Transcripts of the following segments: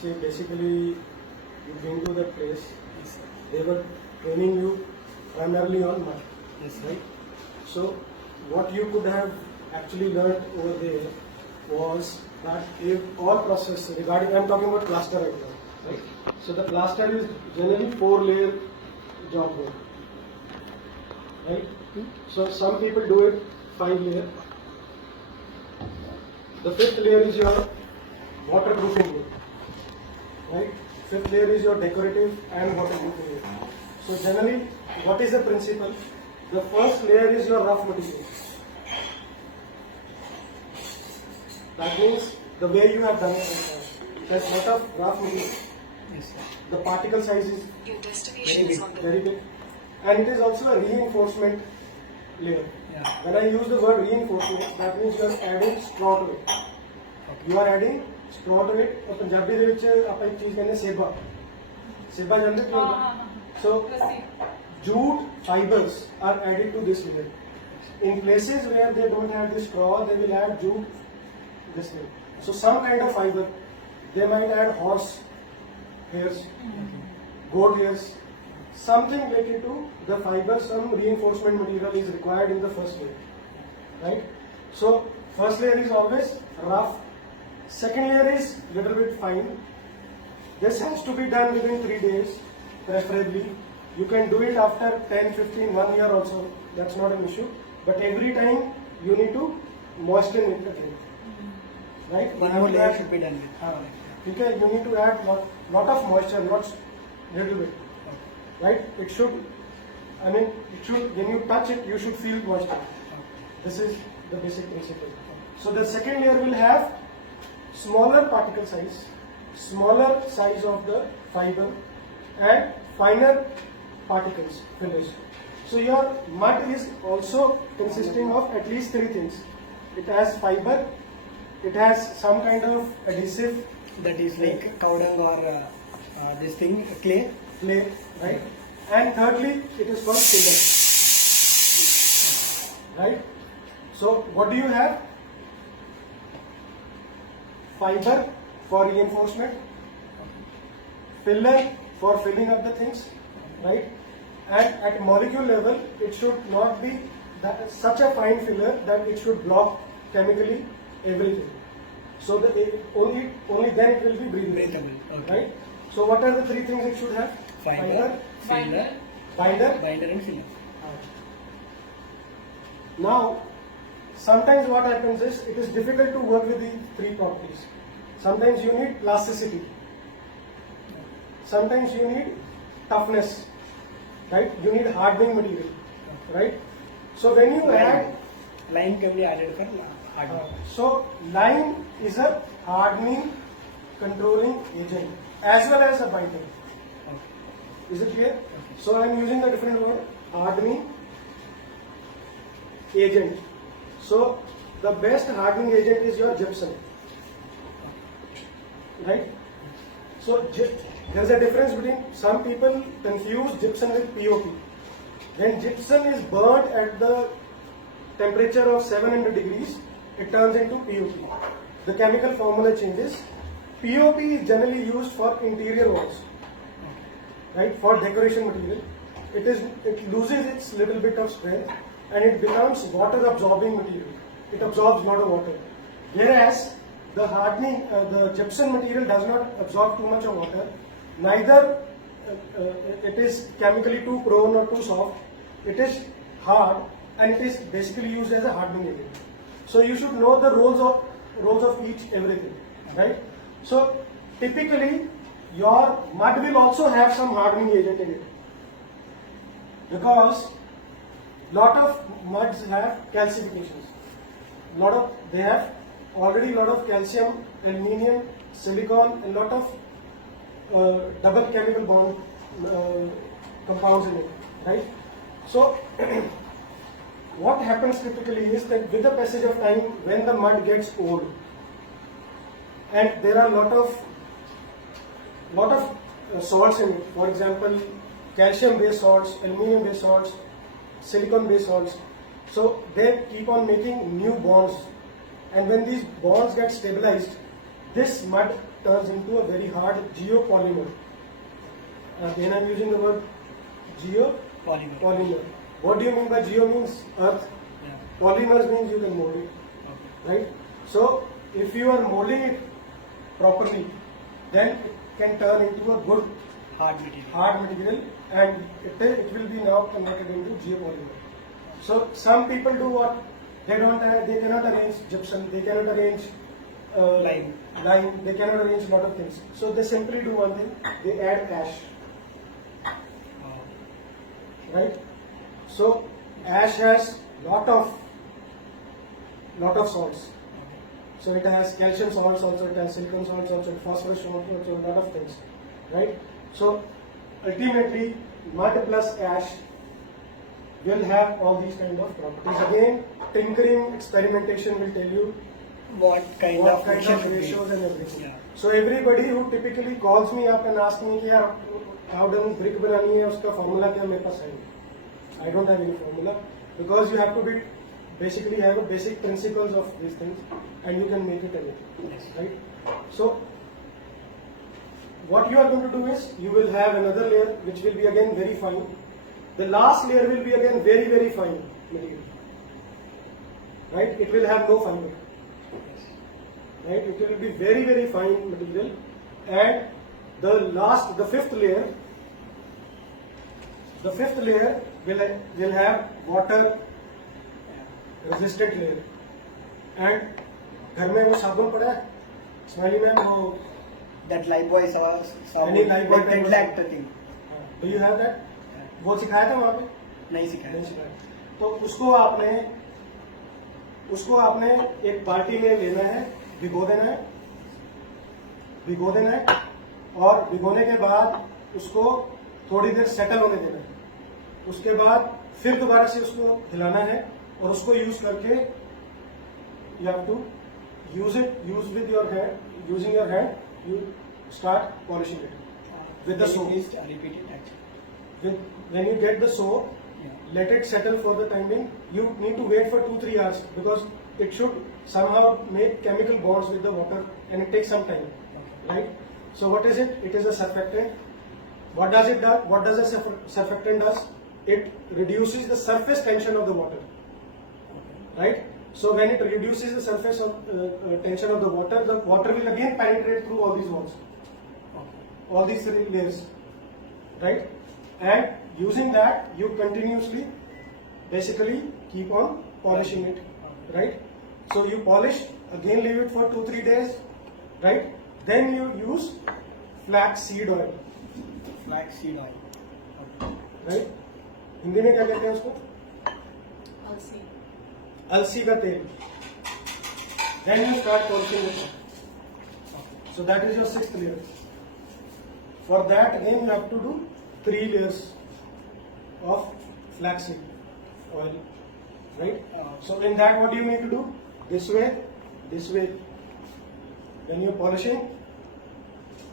See, basically, you've been to that place. Yes, sir. They were training you primarily on mud, Yes, sir. right? So, what you could have actually learned over there was that if all process regarding, I'm talking about plaster right now, right? So, the plaster is generally 4-layer job work, right? So, some people do it 5-layer. The 5th layer is your waterproofing layer, right? 5th layer is your decorative and waterproofing layer. So generally, what is the principle? The first layer is your rough material. That means the way you have done it right now. There's a lot of rough material. Yes, sir. The particle size is Your destination Very is big. on the very big, and it is also a reinforcement layer. Yeah. When I use the word reinforcement, that means you are adding straw to it. You are adding straw to it. और पंजाबी ਦੇ ਵਿੱਚ ਆਪਾਂ ਇੱਕ ਚੀਜ਼ ਕਹਿੰਦੇ ਸੇਬਾ ਸੇਬਾ ਜਾਣਦੇ ਕੀ ਹੁੰਦਾ so jute fibers are added to this layer. In places where they don't have this straw, they will add jute this way. So some kind of fiber, they might add horse hairs, goat hairs, something related to the fiber. Some reinforcement material is required in the first layer, right? So first layer is always rough. Second layer is little bit fine. This has to be done within 3 days, preferably. You can do it after 10, 15, 1 year also. That's not an issue. But every time you need to moisten it again, right? One You more have to layer add- should be done with. Okay, you need to add lot of moisture, not little bit, right? It should, I mean, it should, when you touch it, you should feel moisture. This is the basic principle. So the second layer will have smaller particle size, smaller size of the fiber, and finer particles finish. So your mud is also consisting of at least 3 things. It has fiber, it has some kind of adhesive, That is like cow dung or this thing, clay. clay, right? And thirdly, it is called filler, right? So what do you have? Fiber for reinforcement, filler for filling up the things, right? And at molecule level, it should not be such a fine filler that it should block chemically everything. So only then it will be breathable, Breathable, okay. right? So what are the 3 things it should have? Fiber, filler, binder. binder and filler. Now, sometimes what happens is it is difficult to work with the 3 properties. Sometimes you need plasticity. Sometimes you need toughness, right? You need hardening material, right? So when you add, Lime can be added for hardening. so lime is a hardening, controlling agent as well as a binder. Okay. Is it clear? So I am using the different word, hardening agent. So the best hardening agent is your gypsum, right? So there is a difference between, some people confuse gypsum with POP. When gypsum is burnt at the temperature of 700 degrees, it turns into POP. The chemical formula changes. POP is generally used for interior walls, right? For decoration material. It loses its little bit of strength and it becomes water absorbing material. It absorbs a lot of water. Whereas the hardening, the gypsum material does not absorb too much of water. Neither it is chemically too prone or too soft. It is hard and it is basically used as a hardening agent. So you should know the roles of each everything, right? So typically your mud will also have some hardening agent in it, because lot of muds have calcifications. They have already lot of calcium, aluminium, silicon, and lot of double chemical bond compounds in it, right? So what happens typically is that with the passage of time, when the mud gets old, and there are lot of salts in it, for example, calcium based salts, aluminium based salts, silicon based salts, so they keep on making new bonds, and when these bonds get stabilized, this mud turns into a very hard geopolymer. Again, I'm using the word Polymer. geopolymer. What do you mean by geo means earth? Yeah. Polymers means you can mold it, Okay. right? So if you are molding it properly, then it can turn into a good Hard material. hard material, and it will be now converted into geopolymer. So some people do what? They cannot arrange gypsum, they cannot arrange Lime. they cannot arrange a lot of things. So they simply do one thing, they add ash, right? So ash has lot of salts. So it has calcium salts also, it has silicon salts also, phosphorus salts also, a lot of things, right? So ultimately, mud plus ash will have all these kind of properties. Again, tinkering, experimentation will tell you What kind what of kind mixture of should be? ratios and everything. Yeah. So everybody who typically calls me up and asks me कि how do brick बनानी है, उसका formula क्या मेरे पास है? I don't have any formula, because you have to be basically have a basic principles of these things, and you can make it anything, Yes. right? So what you are going to do is you will have another layer which will be again very fine. The last layer will be again very, very fine material, right? It will have no fiber, Yes. right? It will be very, very fine material, and the fifth layer will have water resistant layer. And घर में वो साबुन पड़ा है, smiley ma'am, वो That Lifebuoy saw Any Lifebuoy like kind of- exact thing. Do you have that? वो सिखाया था वहाँ पे? नहीं सिखाया. नहीं सिखाया. तो उसको आपने एक बाल्टी में लेना है, भिगो देना है, और भिगोने के बाद उसको थोड़ी देर सेटल होने देना है. उसके बाद फिर दोबारा से उसको हिलाना है, और उसको यूज करके you have to use with your hand, using your hand, you start polishing it with the Can you soap. please repeat it actually? When you get the soap, Yeah. let it settle for the time being. You need to wait for 2-3 hours, because it should somehow make chemical bonds with the water, and it takes some time, Okay. right? So what is it? It is a surfactant. What does it do? What does a surfactant does? It reduces the surface tension of the water, right? So when it reduces the surface of tension of the water will again penetrate through all these walls, Okay. all these 3 layers, right? And using that, you continuously basically keep on polishing it, right? So you polish, again leave it for 2-3 days, right? Then you use flax seed oil, Flax seed oil. Okay. right? Hindi में क्या कहते हैं उसको? अलसी. अलसी का तेल. Then you start polishing it. So that is your 6th layer. For that, again you have to do 3 layers of flaxseed oil, right? So in that, what do you need to do? This way. When you're polishing,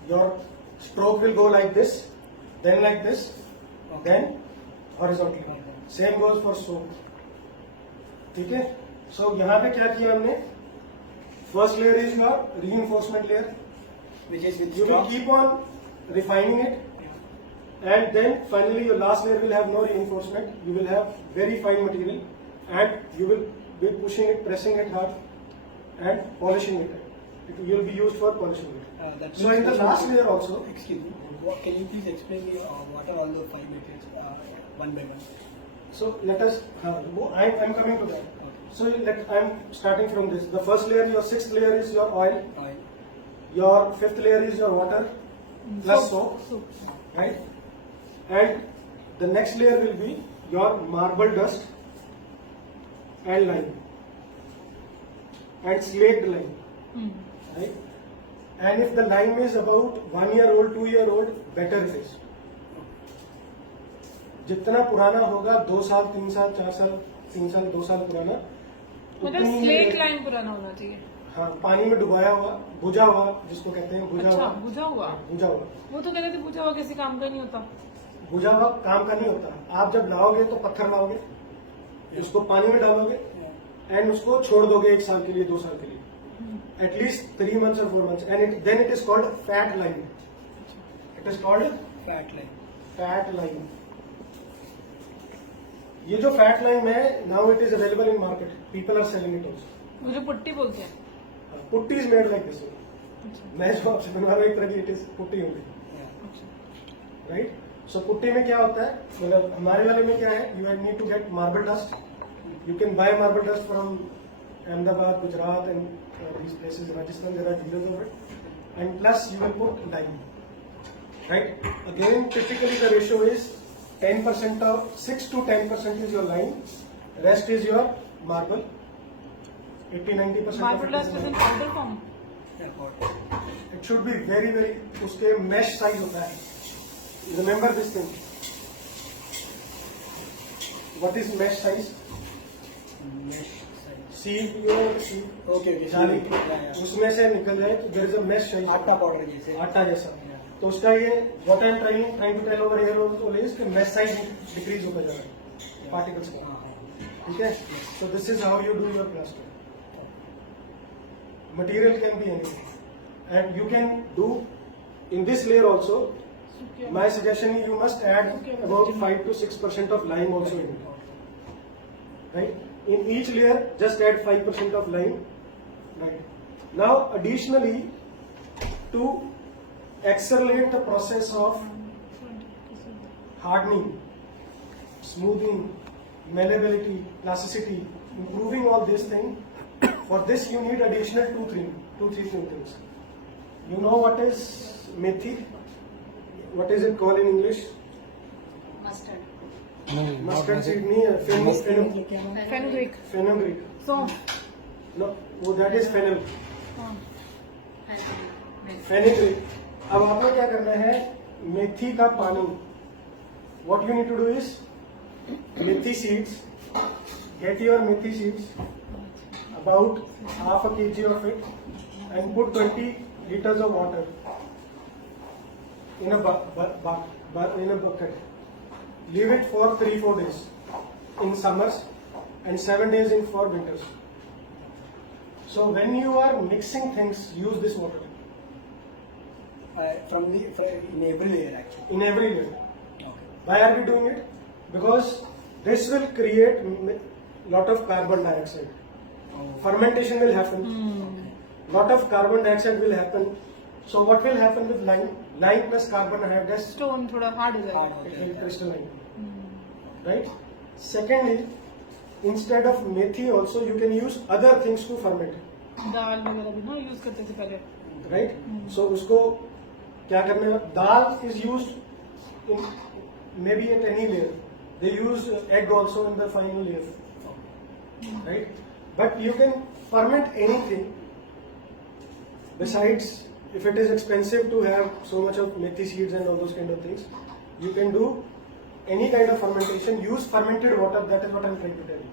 your stroke will go like this, then like this, then horizontally. Same goes for soap. ठीक है? So यहाँ पे क्या किया हमने? First layer is your reinforcement layer. Which is with You will straw. keep on refining it, and then finally your last layer will have no reinforcement. You will have very fine material, and you will be pushing it, pressing it hard, and polishing it. It will be used for polishing it. That So in the means- last layer also, Excuse me. Can you please explain me what are all the 5 methods one by one? so let us. I'm coming to that. Okay. So I'm starting from this. The first layer, your 6th layer is your oil. Oil. Your 5th layer is your water plus soap, right? And the next layer will be your marble dust and lime and slaked lime, right? And if the lime is about 1 year old, 2 year old, better it is. जितना पुराना होगा, 2 साल, 3 साल, 4 साल, 3 साल, 2 साल पुराना, मतलब उतनी स्लेट लाइन पुराना होना चाहिए. हाँ, पानी में डुबाया हुआ, बुझा हुआ, जिसको कहते हैं बुझा अच्छा, हुआ. बुझा हुआ. हाँ, बुझा हुआ. वो तो कहते थे बुझा हुआ किसी काम का नहीं होता. बुझा हुआ काम का नहीं होता. आप जब लाओगे तो पत्थर लाओगे, उसको पानी में डालोगे, Yeah. एंड उसको छोड़ दोगे 1 साल के लिए, 2 साल के लिए, at least 3 months or 4 months, and then it is called fat line. It is called fat line. fat line. ये जो फैट लाइन है, now it is available in market. People are selling it also. वो जो putty बोलते हैं। Putty is made like this. अच्छा। मैं जो आपसे बनवा रहा हूँ एक तरह की it is पुट्टी होगी, Yeah. right? So पुट्टी में क्या होता है, मतलब हमारे वाले में क्या है, you need to get marble dust. You can buy marble dust from Ahmedabad, Gujarat, and these places, Rajasthan. There are dealers of it, and plus you will put lime, right? Again, typically the ratio is 10% of 6 to 10% is your lime, rest is your marble. 80-90%. Marble dust is in powder form. Yeah, got it. It should be very very. उसके mesh size होता है. Remember this thing. What is mesh size? Mesh size. CPU Okay, okay. जाली, Yeah, yeah. उसमें से निकल जाए तो there is a mesh size. आटा पाउडर जैसे. आटा जैसा. Yeah. तो उसका ये what I'm trying to tell over here also is कि mesh size decrease होता जा रहा है particles का. ठीक है? So this is how you do your plaster. Material can be anything, and you can do in this layer also. My suggestion is you must add about 5 to 6% of lime also in it. Right? In each layer, just add 5% of lime. Right. Now, additionally, to accelerate the process of hardening, smoothing, malleability, plasticity, improving all these things. For this, you need additional 2-3 things. You know what is methi? What is it called in English? Mustard. Mustard seed नहीं है, मतलब क्या नाम है? Fenugreek. fenugreek. सौंफ। No, वो that is fennel. हाँ। Fenugreek. अब आपने क्या करना है? मेथी का पानी. What you need to do is methi seeds. Get your methi seeds. About half a kg of it, and put 20 liters of water in a bucket. Leave it for 3-4 days in summers and 7 days in for winters. So when you are mixing things, use this water In every layer actually. in every layer. Okay. Why are we doing it? Because this will create lot of carbon dioxide. Fermentation will happen. Lot of carbon dioxide will happen. So what will happen with lime? Lime plus carbon dioxide, stone थोड़ा hard हो Hard जाएगा। हो it will जाएगा. crystalline. Right? Secondly, instead of methi also you can use other things to ferment. दाल वगैरह भी ना use करते थे पहले। Right? So उसको क्या करने में दाल is used in maybe at any layer. They use egg also in the final layer. Right? But you can ferment anything. Besides, if it is expensive to have so much of methi seeds and all those kind of things, you can do any kind of fermentation. Use fermented water. That is what I'm trying to tell you.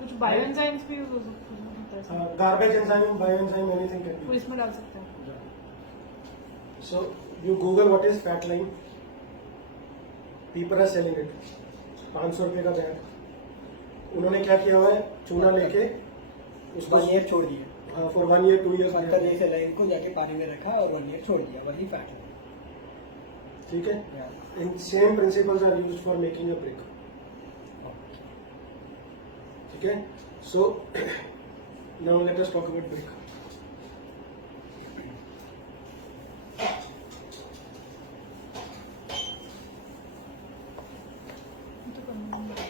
कुछ बायोएंजाइम्स भी use होता है। Garbage enzyme, bioenzyme, anything can वो be. इसमें डाल सकते हैं। So you Google what is fat lime. People are selling it. 500 रुपए का बैग. उन्होंने क्या किया हुआ है? चूना लेके उसको 1 year छोड़ दिया. for 1 year 2 years पत्थर जैसे लाइन को जाके पानी में रखा और 1 year छोड़ दिया. वही फैट है. ठीक है? Yeah. And same principles are used for making a brick. ठीक है? So now let us talk about brick. तो करना है।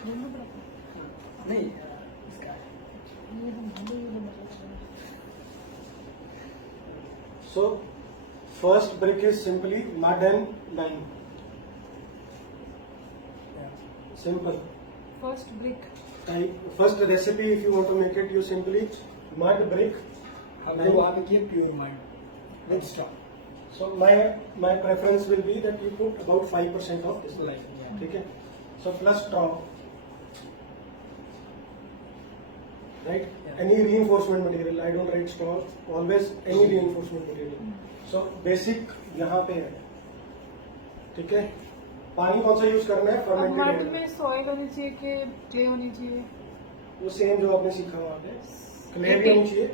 दोनों बराबर। नहीं इसका ये हम भले ही दोनों बराबर। So first brick is simply mud and lime. Simple. First brick. First recipe, if you want to make it, you simply mud brick. हम लोग वहाँ पे किए pure mind with straw. So my preference will be that you put about 5% of this lime. Yeah. ठीक है? So plus straw. Right? Yeah. Any reinforcement material. I don't write straw. Always any reinforcement material. So basic यहाँ पे है. ठीक है? पानी कौन सा यूज करना है? अब मड फर्मेंटेड में सॉइल होनी चाहिए कि क्ले होनी चाहिए? वो सेम जो आपने सीखा वहाँ पे क्ले भी होनी चाहिए,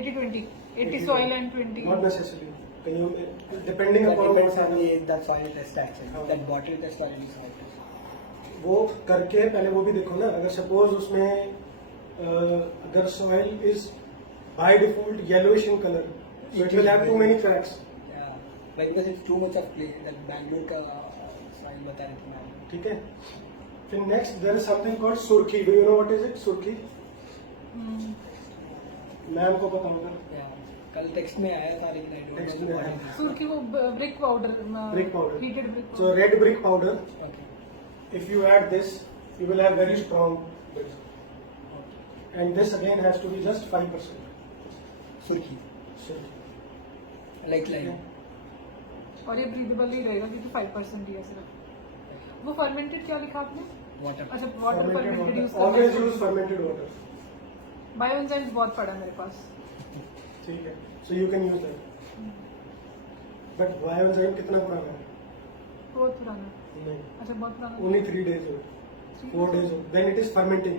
80-20, 80 soil and 20. नॉट नेसेसरी कहीं depending That upon depends on the soil test actually. हाँ. That bottle test or any soil test. वो करके पहले वो भी देखो ना, अगर सपोज उसमें अगर soil is by default yellowish in colour, so it will have too many cracks. Yeah. Like because it's too much of clay. Like Bangalore का soil बता रही थी मैम. ठीक है. फिर next there is something called सुर्खी. Do you know what is it? सुर्खी ma'am को पता होगा. Yeah. कल टेक्स्ट में आया था लेकिन I don't Text know में what आया. it is. सुर्खी वो brick powder, Brick powder. Heated brick So red brick powder, Okay. if you add this, you will have very strong brick. And this again has to be just 5%. सुर्खी. So, Like lime. और ये breathable ही रहेगा क्योंकि 5% ही है सिर्फ. वो fermented क्या लिखा आपने? Water. अच्छा, water fermented fermented use water. Always use fermented water. बायोएंजाइम्स बहुत पड़ा है मेरे पास. ठीक है. So you can use that. But bioenzyme कितना पुराना है? बहुत पुराना. नहीं. अच्छा, बहुत पुराना. Only 3 days old. 4 days old. Then it is fermenting.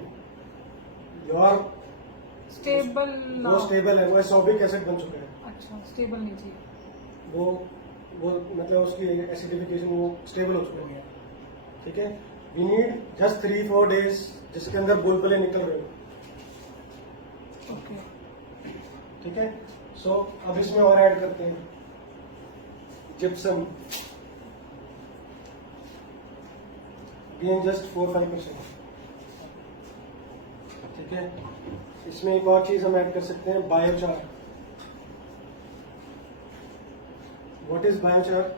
Your stable. वो स्टेबल है, वो एसॉर्बिक एसिड बन चुका है. अच्छा, स्टेबल नहीं चाहिए. वो मतलब उसकी एसिडिफिकेशन वो स्टेबल हो चुका है. ठीक है. वी नीड जस्ट 3-4 डेज जिसके अंदर बुलबुले निकल रहे हो. ओके. ठीक है. सो अब इसमें और ऐड करते हैं जिप्सम. Again just 4-5%. ठीक है. इसमें एक और चीज हम ऐड कर सकते हैं, biochar. What is biochar?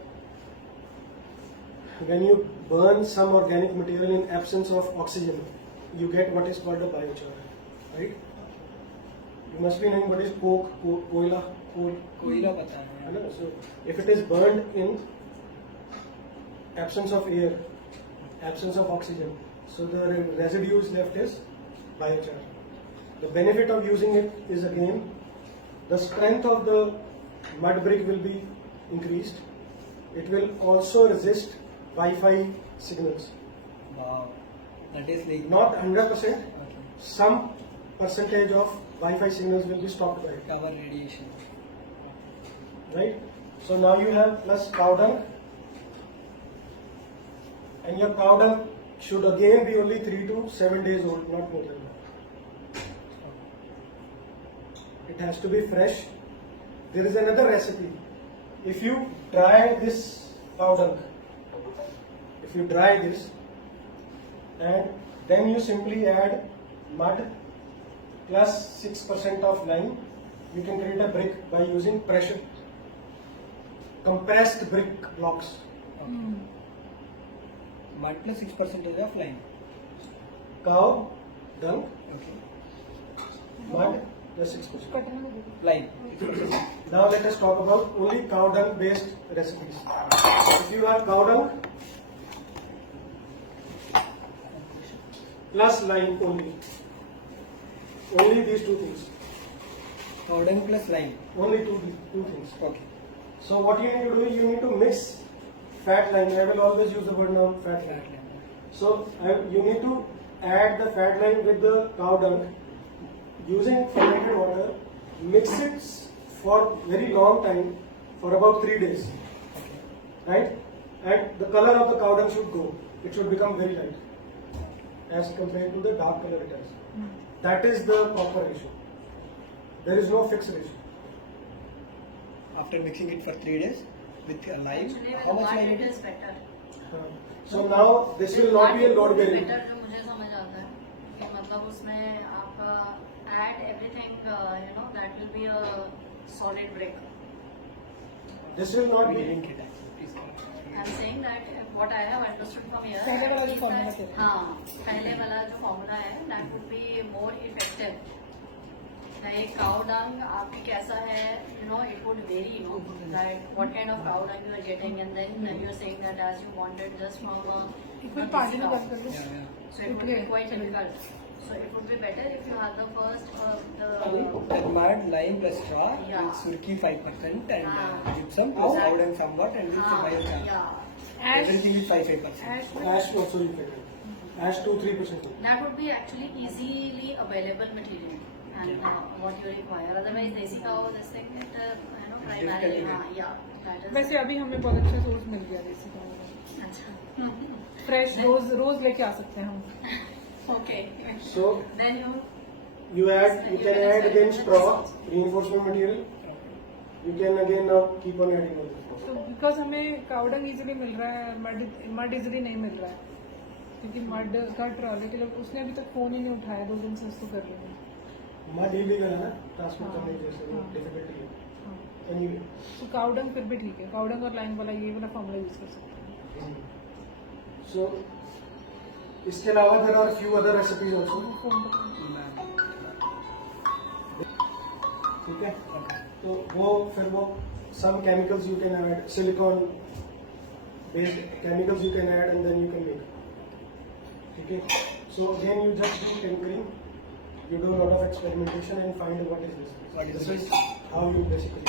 When you burn some organic material in absence of oxygen, you get what is called a biochar, right? You must be knowing what is coke, koila, coal. कोयला पता है. I know. So if it is burned in absence of air, absence of oxygen, so the residue is left is biochar. The benefit of using it is again the strength of the mud brick will be increased. It will also resist Wi-Fi signals. Wow. That is like Not 100%. okay. Some percentage of Wi-Fi signals will be stopped by it. Cover radiation. Right? So now you have plus cow dung, and your cow dung should again be only 3 to 7 days old, not more than that. It has to be fresh. There is another recipe. If you dry this cow dung, if you dry this, and then you simply add mud plus 6% of lime, you can create a brick by using pressure. Compressed brick blocks. Mud plus 6% of lime. Cow dung, Okay. mud plus 6%. कटने में देखो. Lime. Now let us talk about only cow dung based recipes. If you have cow dung plus lime only these two things, Cow dung plus lime. only two things. Okay. So what you need to do is you need to mix fat lime. I will always use the word now fat Fat lime. lime. So you need to add the fat lime with the cow dung using fermented water. Mix it for very long time, for about 3 days, Okay. right? And the color of the cow dung should go. It should become very light as compared to the dark color it has. That is the proper ratio. There is no fixed ratio. After mixing it for 3 days with lime, Actually, how with much mud lime it it is is? better. So now this will not be a load bearing. Better जो मुझे समझ आता है कि मतलब उसमें आपका add everything, that will be a solid brick. This will not We be. didn't get actually. Please correct. I'm saying that what I have understood from here. पहले वाला जो is formula that- थे. हाँ, पहले वाला जो formula है, that would be more effective. Like cow dung, आपकी कैसा है, it would vary, that what kind of cow dung you are getting, and then you are saying that as you wanted just from a फिर पानी में बंद कर दो. Yeah, yeah. so it would be quite difficult. So it would be better if you have the first, That mud, lime plus straw Yeah. with surki 5% and Ah. gypsum plus Exactly. cow dung somewhat and with biochar. yeah. Ash, everything is 5%. ash, Ash also you can add. Ash 2-3%. That would be actually easily available material and what you require. Otherwise, desi cow, this thing, primarily, yeah. That is. वैसे अभी हमें बहुत अच्छा source मिल गया देसी का अच्छा. Fresh रोज लेके आ सकते हैं हम. Okay. So Then you. you can add again straw, reinforcement material. You can again now keep on adding more. तो बिकॉज हमें काउडंग इजीली मिल रहा है, मड इजीली नहीं मिल रहा है, क्योंकि मड का ट्रॉली के लोग उसने अभी तक फोन ही नहीं उठाया, 2 दिन से उसको कर रहे हैं. मड इलीगल है ना, ट्रांसपोर्ट हाँ. करने की जैसे हाँ. डिफिकल्टी है. हाँ. Anyway. तो काउडंग फिर भी ठीक है, काउडंग और लाइन वाला ये वाला फॉर्मूला यूज कर सकते हैं. So इसके अलावा there are few other recipes also. Phone पर ठीक है. तो वो फिर वो some chemicals you can add, silicone based chemicals you can add and then you can make. Okay. So again you just do tinkering, you do a lot of experimentation and find what is this. What is This this? is how you basically.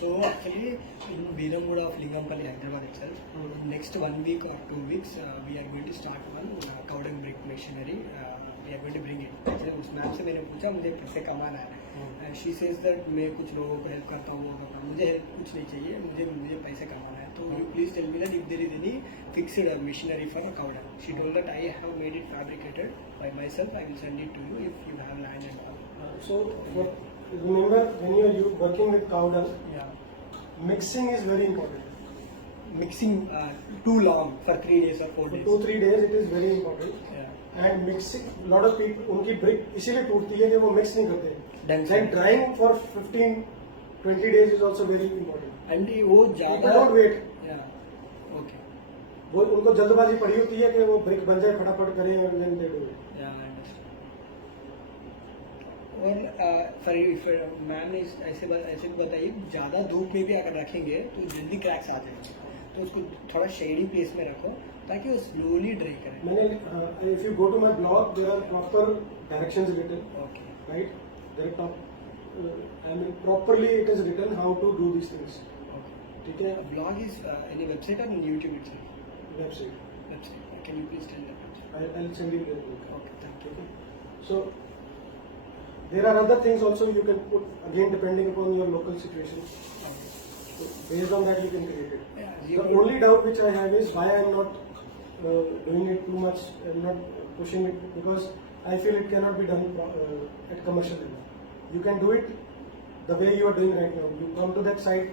So actually, in Beeramguda of Lingampalli, Hyderabad itself, next 1 week or 2 weeks, we are going to start one cowdung brick machinery. We are going to bring it. actually उस ma'am से मैंने पूछा मुझे पैसे कमाना है. She says that मैं कुछ लोगों को हेल्प करता हूँ, मुझे हेल्प कुछ नहीं चाहिए, मुझे पैसे कमाना है. तो you please tell me that if there is any fixed machinery for cowdung. She told that I have made it fabricated by myself. I will send it to you if you have land and all. So remember when you are working with cow dung, Yeah. mixing is very important. Mixing too long for 3 days or 4 For days. 2-3 days it is very important. Yeah. And mixing, lot of people उनकी brick इसीलिए टूटती है कि वो mix नहीं करते. Then- Then drying for 15-20 days is also very important. And वो People ज़्यादा. don't wait. Yeah. Okay. वो उनको जल्दबाजी पड़ी होती है कि वो ब्रिक बन जाए, फटाफट करें and then they do it. Yeah, I understand. और for if मैम ने ऐसे भी बताइए, ज़्यादा धूप में भी अगर रखेंगे तो जल्दी क्रैक्स आ जाएंगे, तो उसको थोड़ा शेडी प्लेस में रखो ताकि वो स्लोली ड्राई करे. मैंने if you go to my blog, there are proper directions written, Okay. right? There are I mean properly it is written how to do these things. Okay. ठीक है. Blog is any website or on YouTube itself? Website. Website. Can you please tell that? I'll send you the link. Okay, thank you. So there are other things also you can put, again depending upon your local situation. Okay. So based on that you can create it. Yeah, The you only doubt which I have is why I am not doing it too much and not pushing it, because I feel it cannot be done at commercial level. You can do it the way you are doing right now. You come to that site,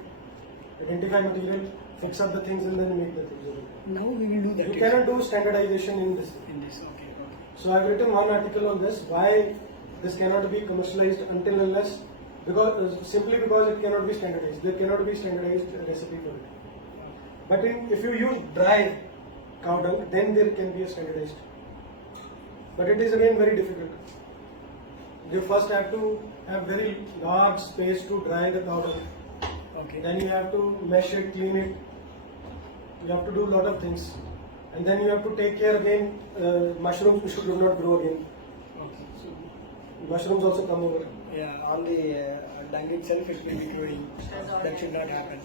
identify material, fix up the things and then make the things. Now we will do that. You cannot do standardization in this. in this. Okay. Okay. So I've written one article on this, why this cannot be commercialized until unless, because simply because it cannot be standardized. There cannot be standardized recipe for it. But if you use dry cow dung, then there can be a standardized. But it is again very difficult. You first have to have very large space to dry the cow dung. Okay. Then you have to mesh it, clean it. You have to do a lot of things. And then you have to take care again, mushrooms should not grow again. Okay. So, Mushrooms also come over. yeah, on the dung itself it will be growing. That should not happen.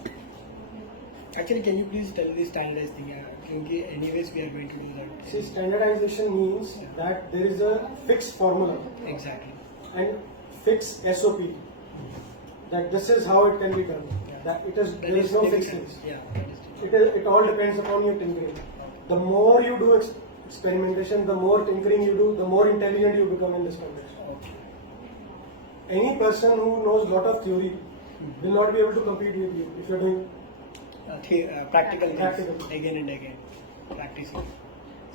Actually, can you please tell the standardized thing? Because anyways we are going to do that. See, standardization means that there is a fixed formula Exactly. and fixed SOP. That this is how it can be done. Yeah. That it is, That there is no fixed difficult. things. Yeah, that is difficult. It all depends upon your tinkering. The more you do experimentation, the more tinkering you do, the more intelligent you become in this context. Okay. Any person who knows lot of theory will not be able to compete with you if you're doing. Practical things Practical. again and again. Practicing.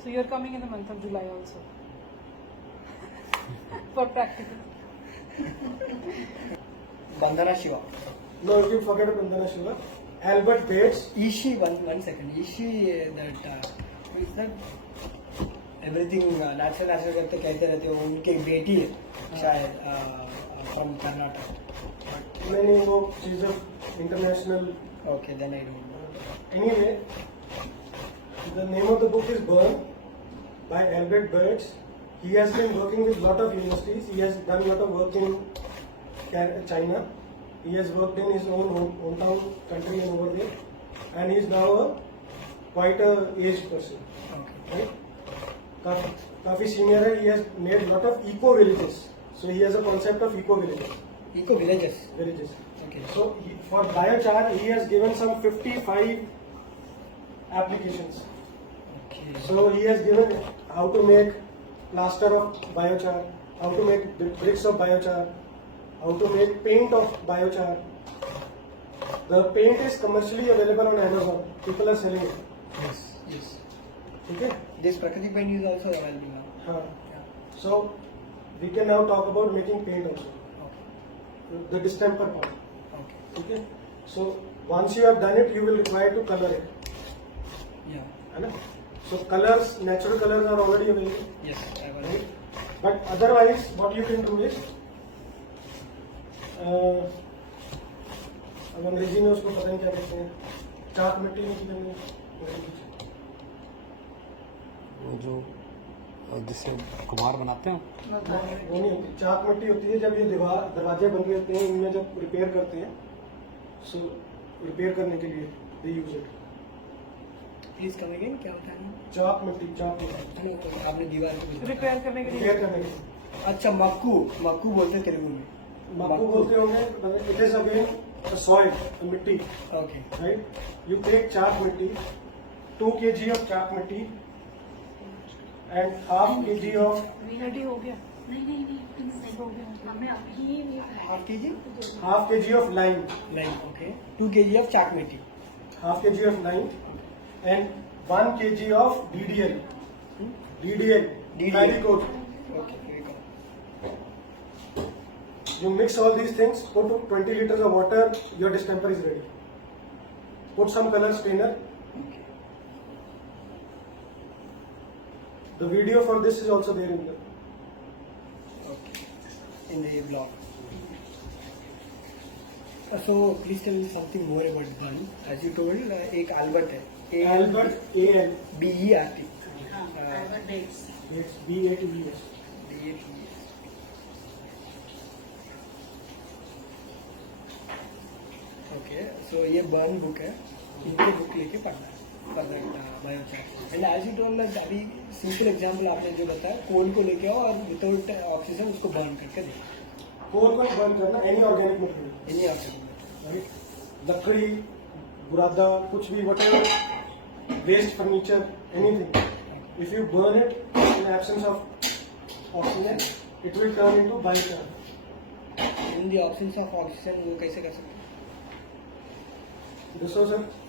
So you're coming in the month of July also for practical. Bandhana Shiva. No, you forget Bandhana Shiva. Albert Bates. Is she, one second, is she that, is that everything natural करते कहते रहते हो, उनकी एक बेटी है शायद from Karnataka. Many she's of international. Okay, then I don't know. Anyway, the name of the book is Burn by Albert Birds. He has been working with lot of universities. He has done lot of work in China. He has worked in his own hometown country and over there. and he is now quite a aged person, Okay. right? काफी senior है. He has made lot of eco villages. So he has a concept of eco villages. Eco villages. Okay. So for biochar, he has given some 55 applications. Okay. So he has given how to make plaster of biochar, how to make bricks of biochar, how to make paint of biochar. The paint is commercially available on Amazon. People are selling it. Yes. Yes. Okay? This Prakriti paint is also available now. Yeah. So we can now talk about making paint also. Okay. The distemper part. Okay. Okay? So once you have done it, you will require to color it. Yeah. है ना? So colors, natural colors are already available. Yes. I was. Right? But otherwise, what you can do is, अब अंग्रेजी में उसको पता नहीं क्या कहते हैं, चाक मिट्टी नहीं कहते, वो जो जिससे कुम्हार बनाते हैं वो नहीं होती. चाक मिट्टी होती है जब ये दरवाजे बन रहे होते हैं, इनमें जब रिपेयर करते हैं, सो रिपेयर करने के लिए they use it. Please come again, क्या बता रहे हैं? चाक मिट्टी नहीं, कोई आपने दीवार को कुछ- रिपेयर करने के लिए रिपेयर करने के लिए. अच्छा, मक्कू मक्कू बोलते हैं तेलुगु में. मक्कू बोलते होंगे. इट इज अगेन सॉइल, मिट्टी. Okay. Right? You take chalk mitti, 2 kg of chalk mitti and half kg of ready हो गया. नहीं प्लीज नहीं, हमें अभी हाफ के जी lime, नहीं. ओके. 2 kg ऑफ चाक मिट्टी. half kg of lime and 1 kg of DDL. DDL. Coat. Okay. very good. You mix all these things, put 20 liters of water, your distemper is ready. Put some color strainer. The video for this is also there in the. Okay. In the blog. So please tell me something more about bun. As you told, एक Albert है. Albert AL. BERT. Albert Bates. It's BATES. Okay. So ये burn book है, इनकी book लेके पढ़ना है biochar. And as you told, अभी simple example आपने जो बताया, कोल को लेके आओ और विदाउट ऑक्सीजन उसको बर्न करके दे. कोल को नहीं बर्न करना, any organic material. Any oxygen. Right? लकड़ी, बुरादा, कुछ भी, whatever, waste furniture, anything. If you burn it in absence of oxygen, it will turn into biochar. In the options of oxygen वो कैसे कर सकते हैं? This was a